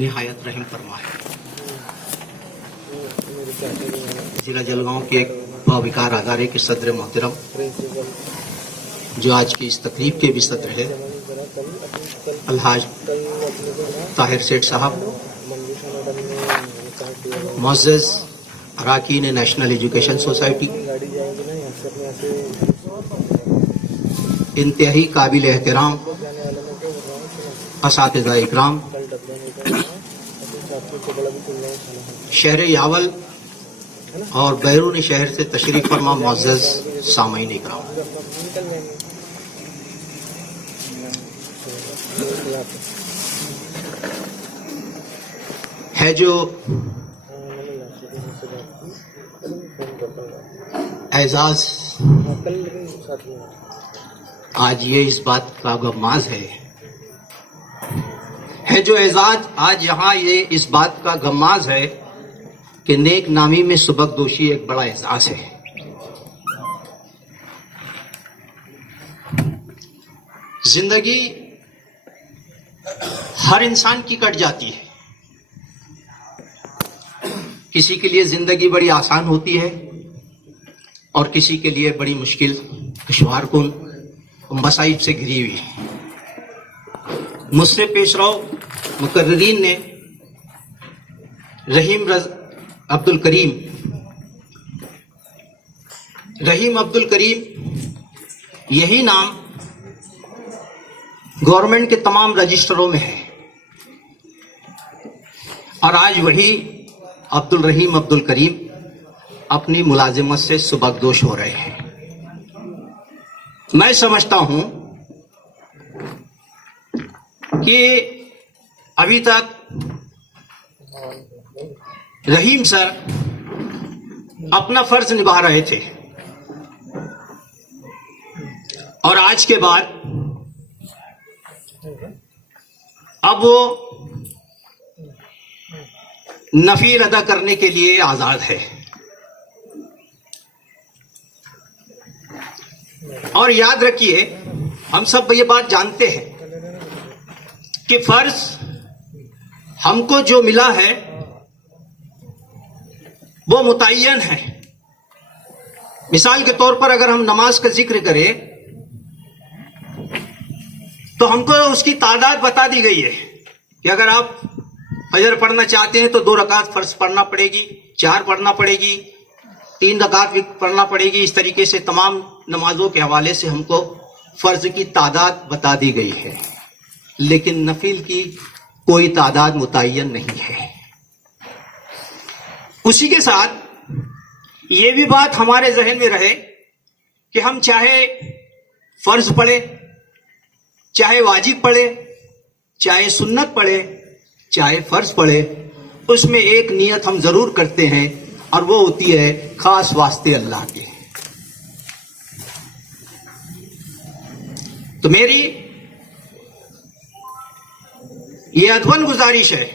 نہایت رحم فرمائے. ضلع جلگاؤں کے ایک باوقار ادارے کے صدر محترم جو آج کی اس تقریب کے بھی صدر ہے الحاج طاہر سیٹھ صاحب، معزز اراکین نیشنل ایجوکیشن سوسائٹی، انتہائی قابل احترام اساتذہ اکرام، شہر یاول اور بیرون شہر سے تشریف فرما معزز سامعین اکرام، ہے جو اعزاز آج یہ اس بات کا غماز ہے جو اعزاز آج یہاں یہ اس بات کا غماز ہے کہ نیک نامی میں سبق دوشی ایک بڑا اعزاز ہے. زندگی ہر انسان کی کٹ جاتی ہے. کسی کے لیے زندگی بڑی آسان ہوتی ہے اور کسی کے لیے بڑی مشکل، دشوار کن، مصائب سے گھری ہوئی ہے. مجھ سے پیش رو مقررین نے رحیم عبد الکریم یہی نام گورنمنٹ کے تمام رجسٹروں میں ہے اور آج وہی عبد الرحیم عبد الکریم اپنی ملازمت سے سبکدوش ہو رہے ہیں. میں سمجھتا ہوں کہ ابھی تک رحیم سر اپنا فرض نبھا رہے تھے اور آج کے بعد اب وہ نفل ادا کرنے کے لیے آزاد ہے. اور یاد رکھیے، ہم سب یہ بات جانتے ہیں کہ فرض ہم کو جو ملا ہے وہ متعین ہے. مثال کے طور پر اگر ہم نماز کا ذکر کریں تو ہم کو اس کی تعداد بتا دی گئی ہے کہ اگر آپ فجر پڑھنا چاہتے ہیں تو 2 رکعت فرض پڑھنا پڑے گی، 4 پڑھنا پڑے گی، 3 رکعت پڑھنا پڑے گی. اس طریقے سے تمام نمازوں کے حوالے سے ہم کو فرض کی تعداد بتا دی گئی ہے، لیکن نفل کی کوئی تعداد متعین نہیں ہے. اسی کے ساتھ یہ بھی بات ہمارے ذہن میں رہے کہ ہم چاہے فرض پڑھے، چاہے واجب پڑھے، چاہے سنت پڑھے، چاہے فرض پڑھے، اس میں ایک نیت ہم ضرور کرتے ہیں اور وہ ہوتی ہے خاص واسطے اللہ کے. تو میری یہ ادبن گزارش ہے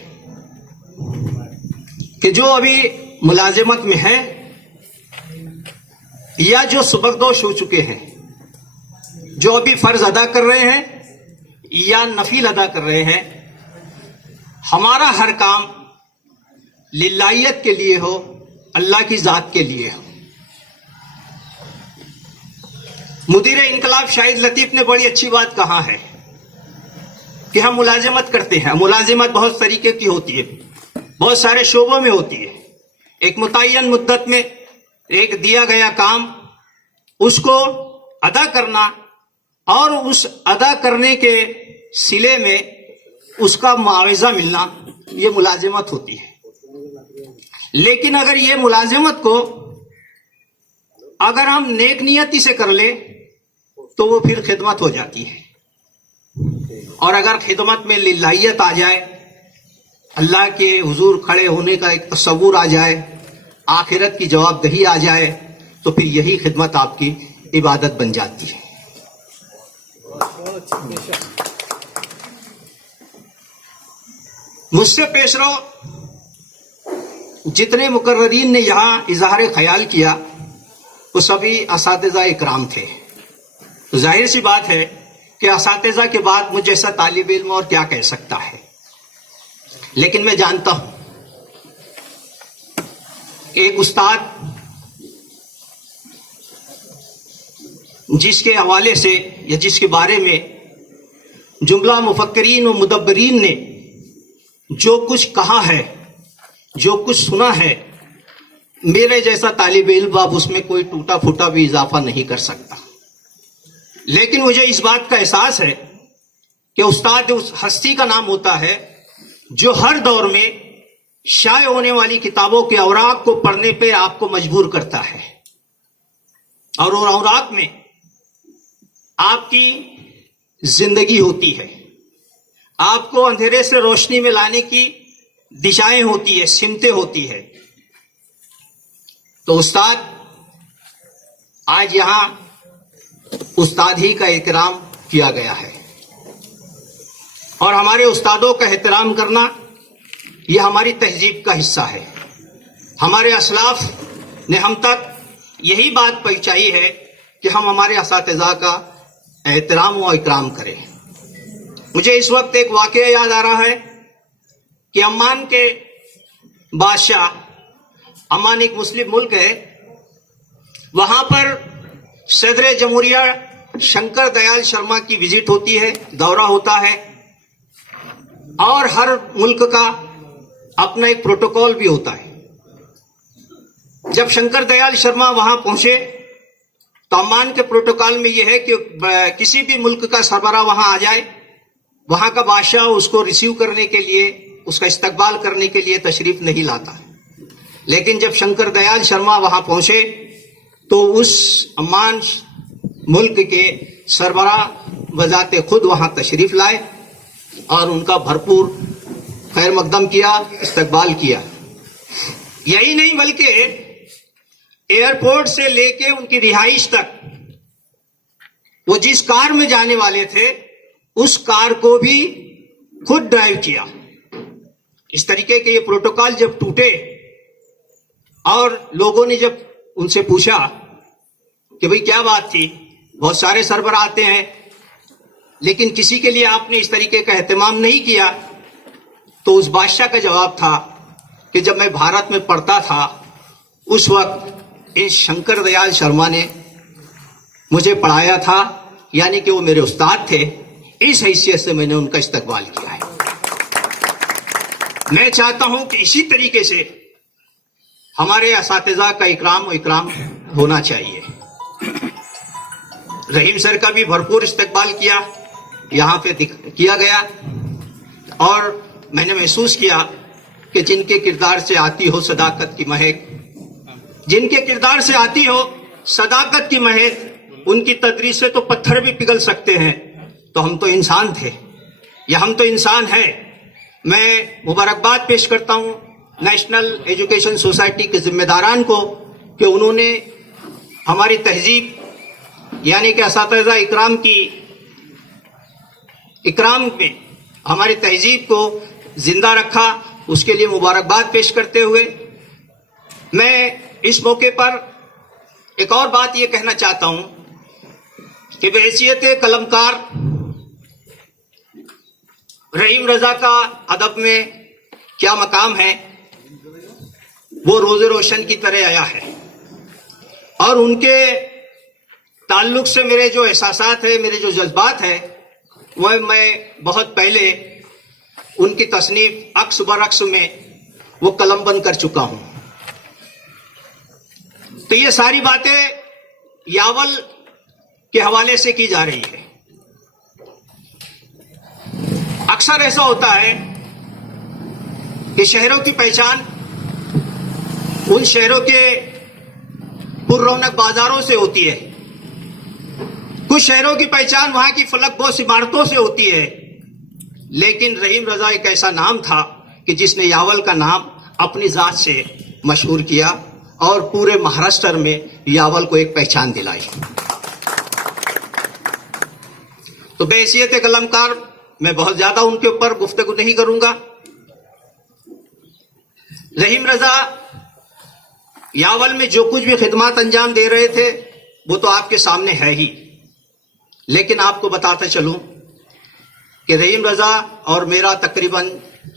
کہ جو ابھی ملازمت میں ہے یا جو سبکدوش ہو چکے ہیں، جو ابھی فرض ادا کر رہے ہیں یا نفل ادا کر رہے ہیں، ہمارا ہر کام للہیت کے لیے ہو، اللہ کی ذات کے لیے ہو. مدیر انقلاب شاہد لطیف نے بڑی اچھی بات کہا ہے کہ ہم ملازمت کرتے ہیں. ملازمت بہت طریقے کی ہوتی ہے، بہت سارے شعبوں میں ہوتی ہے. ایک متعین مدت میں ایک دیا گیا کام، اس کو ادا کرنا اور اس ادا کرنے کے صلے میں اس کا معاوضہ ملنا، یہ ملازمت ہوتی ہے. لیکن اگر یہ ملازمت کو اگر ہم نیک نیتی سے کر لیں تو وہ پھر خدمت ہو جاتی ہے. اور اگر خدمت میں للہیت آ جائے، اللہ کے حضور کھڑے ہونے کا ایک تصور آ جائے، آخرت کی جواب دہی آ جائے، تو پھر یہی خدمت آپ کی عبادت بن جاتی ہے. مجھ سے پیش رو جتنے مقررین نے یہاں اظہار خیال کیا وہ سبھی اساتذہ اکرام تھے. تو ظاہر سی بات ہے کہ اساتذہ کے بعد مجھ جیسا طالب علم اور کیا کہہ سکتا ہے. لیکن میں جانتا ہوں ایک استاد جس کے حوالے سے یا جس کے بارے میں جملہ مفکرین و مدبرین نے جو کچھ کہا ہے، جو کچھ سنا ہے، میرے جیسا طالب علم اب اس میں کوئی ٹوٹا پھوٹا بھی اضافہ نہیں کر سکتا. لیکن مجھے اس بات کا احساس ہے کہ استاد اس ہستی کا نام ہوتا ہے جو ہر دور میں شائع ہونے والی کتابوں کے اوراق کو پڑھنے پہ آپ کو مجبور کرتا ہے، اور ان اوراق میں آپ کی زندگی ہوتی ہے، آپ کو اندھیرے سے روشنی میں لانے کی دشائیں ہوتی ہے، سمتیں ہوتی ہے. تو استاد آج یہاں استاد ہی کا احترام کیا گیا ہے، اور ہمارے استادوں کا احترام کرنا یہ ہماری تہذیب کا حصہ ہے. ہمارے اسلاف نے ہم تک یہی بات پہنچائی ہے کہ ہم ہمارے اساتذہ کا احترام و اکرام کریں. مجھے اس وقت ایک واقعہ یاد آ رہا ہے کہ عمان کے بادشاہ، عمان ایک مسلم ملک ہے، وہاں پر صدر جمہوریہ شنکر دیال شرما کی وزٹ ہوتی ہے، دورہ ہوتا ہے، اور ہر ملک کا اپنا ایک پروٹوکول بھی ہوتا ہے. جب شنکر دیال شرما وہاں پہنچے تو عمان کے پروٹوکول میں یہ ہے کہ کسی بھی ملک کا سربراہ وہاں آ جائے، وہاں کا بادشاہ اس کو ریسیو کرنے کے لیے، اس کا استقبال کرنے کے لیے تشریف نہیں لاتا. لیکن جب شنکر دیال شرما وہاں پہنچے تو اس عمان ملک کے سربراہ بذات خود وہاں تشریف لائے اور ان کا بھرپور خیر مقدم کیا، استقبال کیا. یہی نہیں بلکہ ایئرپورٹ سے لے کے ان کی رہائش تک وہ جس کار میں جانے والے تھے اس کار کو بھی خود ڈرائیو کیا. اس طریقے کے یہ پروٹوکول جب ٹوٹے اور لوگوں نے جب ان سے پوچھا کہ بھئی کیا بات تھی، بہت سارے سربراہ آتے ہیں لیکن کسی کے لیے آپ نے اس طریقے کا اہتمام نہیں کیا، تو اس بادشاہ کا جواب تھا کہ جب میں بھارت میں پڑھتا تھا اس وقت اس شنکر دیال شرما نے مجھے پڑھایا تھا، یعنی کہ وہ میرے استاد تھے، اس حیثیت سے میں نے ان کا استقبال کیا ہے. میں چاہتا ہوں کہ اسی طریقے سے ہمارے اساتذہ کا اکرام و اکرام ہونا چاہیے. رحیم سر کا بھی بھرپور استقبال کیا، یہاں پہ کیا گیا، اور میں نے محسوس کیا کہ جن کے کردار سے آتی ہو صداقت کی مہک، جن کے کردار سے آتی ہو صداقت کی مہک، ان کی تدریس سے تو پتھر بھی پگھل سکتے ہیں. تو ہم تو انسان تھے، یا ہم تو انسان ہیں. میں مبارکباد پیش کرتا ہوں نیشنل ایجوکیشن سوسائٹی کے ذمہ داران کو کہ انہوں نے ہماری تہذیب یعنی کہ اساتذہ اکرام میں ہماری تہذیب کو زندہ رکھا. اس کے لیے مبارکباد پیش کرتے ہوئے میں اس موقع پر ایک اور بات یہ کہنا چاہتا ہوں کہ بحیثیت قلمکار رحیم رضا کا ادب میں کیا مقام ہے وہ روز روشن کی طرح آیا ہے، اور ان کے تعلق سے میرے جو احساسات ہیں، میرے جو جذبات ہیں، وہ میں بہت پہلے ان کی تصنیف عکس برعکس میں وہ قلم بند کر چکا ہوں. تو یہ ساری باتیں یاول کے حوالے سے کی جا رہی ہے. اکثر ایسا ہوتا ہے کہ شہروں کی پہچان ان شہروں کے پر رونق بازاروں سے ہوتی ہے، کچھ شہروں کی پہچان وہاں کی فلک بوس عمارتوں سے ہوتی ہے. لیکن رحیم رضا ایک ایسا نام تھا کہ جس نے یاول کا نام اپنی ذات سے مشہور کیا اور پورے مہاراشٹر میں یاول کو ایک پہچان دلائی. تو بحیثیت قلمکار میں بہت زیادہ ان کے اوپر گفتگو نہیں کروں گا. رحیم رضا یاول میں جو کچھ بھی خدمات انجام دے رہے تھے وہ تو آپ کے سامنے ہے ہی، لیکن آپ کو بتاتا چلوں کہ رحیم رضا اور میرا تقریباً